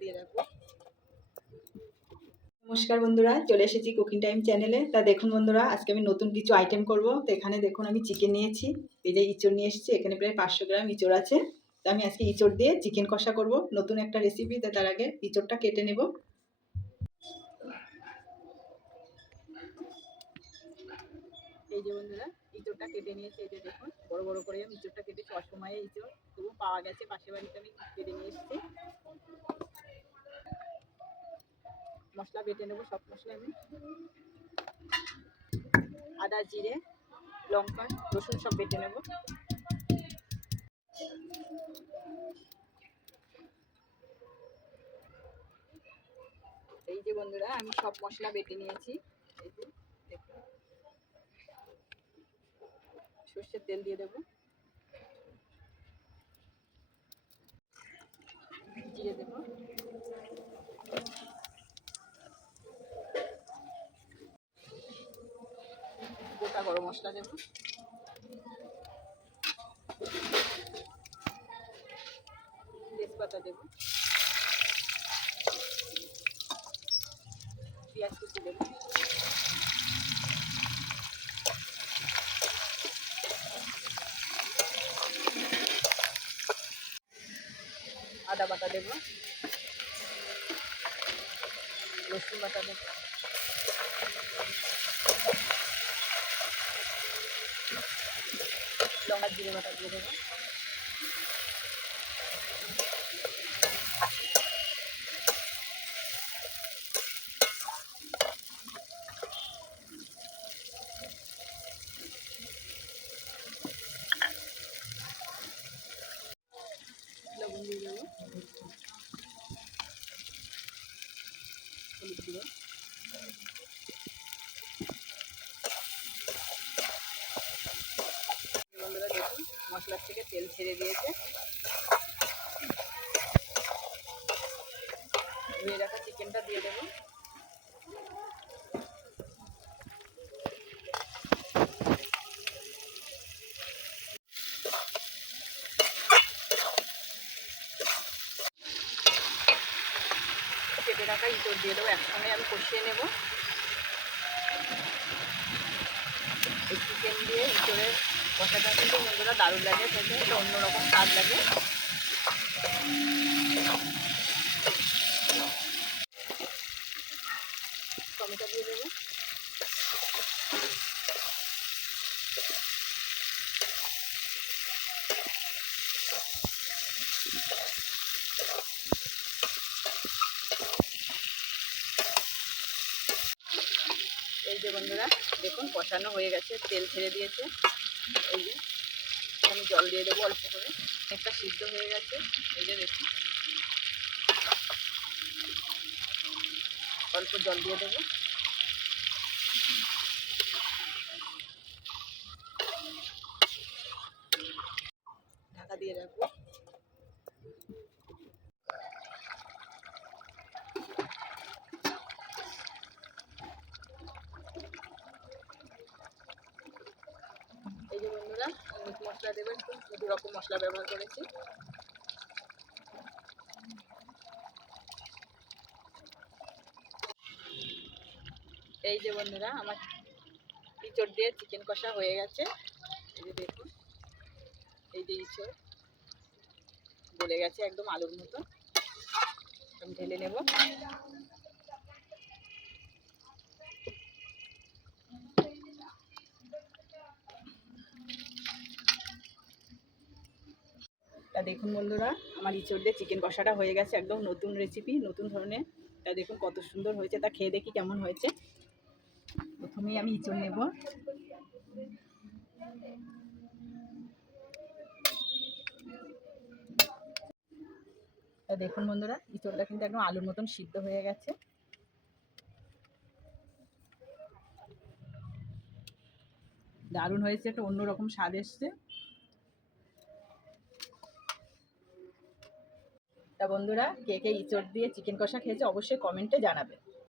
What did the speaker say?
দিয়ে রাখব। নমস্কার বন্ধুরা, চলে এসেছি কুকিং টাইম চ্যানেলে। তা দেখুন বন্ধুরা, আজকে আমি নতুন কিছু আইটেম করব। তো এখানে দেখুন, আমি চিকেন নিয়েছি। এই যে ইঁচড় নিয়ে এসেছি, এখানে প্রায় পাঁচশো গ্রাম ইঁচড় আছে। তো আমি আজকে ইঁচড় দিয়ে চিকেন কষা করব। নতুন একটা রেসিপি তো তার আগে ইঁচড়টা কেটে নেব। এই যে বন্ধুরা, ইঁচড়টা কেটে নিয়েছি। এই যে দেখুন, বড় বড় করে আমি ইঁচড়টা কেটেছি। অসময়ে ইঁচড় তবু পাওয়া গেছে, পাশের বাড়িতে আমি কেটে নিয়ে এসেছি। মশলা বেটে নেব, সব মশলা আমি। আদা, জিরে, লঙ্কা, রসুন সব বেটে নেব। এই যে বন্ধুরা, আমি সব মশলা বেটে নিয়েছি। সর্ষের তেল দিয়ে দেবো। জিরে দেবো। গরম মশলা দেবো। তেজপাতা দেবো। পেঁয়াজ কুচি দেবো। আদা বাটা দেবো। রসুন বাটা দেবো। লঙ্কা জিরে বাটা দিয়ে দেবো। মশলার থেকে তেল ছেড়ে দিয়েছে। ধুয়ে রাখা চিকেনটা দিয়ে দেবো। কেটে রাখা ইঁচড় দিয়ে দেবো। একসঙ্গে আমি কষিয়ে নেব। এই চিকেন দিয়ে ভিতরে কষাটা কিন্তু বন্ধুরা দারুণ লাগে খেতে অন্যরকম স্বাদ লাগে। এই যে বন্ধুরা, দেখুন, কষানো হয়ে গেছে, তেল ছেড়ে দিয়েছে। এই যে, আমি জল দিয়ে দেবো অল্প করে। একটা সিদ্ধ হয়ে গেছে। এই যে দেখুন। অল্প জল দিয়ে দেবো। ঢাকা দিয়ে রাখব। মিট মশলা দেবেন দু রকম মশলা ব্যবহার করেছি। এই যে বন্ধুরা, আমার ইঁচড় দিয়ে চিকেন কষা হয়ে গেছে। এই যে দেখুন, এই যে ইঁচড় গলে গেছে একদম আলুর মতো। আমি ঢেলে নেব। দেখুন বন্ধুরা, আমার ইঁচড় দিয়ে চিকেন কষাটা হয়ে গেছে একদম নতুন রেসিপি নতুন ধরনের। তা দেখুন কত সুন্দর হয়েছে, তা খেয়ে দেখি কেমন হয়েছে। প্রথমেই আমি ইঁচড় নেব। তা দেখুন বন্ধুরা, ইঁচড়টা কিন্তু একদম আলুর মতন সিদ্ধ হয়ে গেছে। দারুণ হয়েছে, একটা অন্যরকম স্বাদ এসছে। তা বন্ধুরা কে কে ইঁচড় দিয়ে চিকেন কষা খেয়েছে অবশ্যই কমেন্টে জানাবে।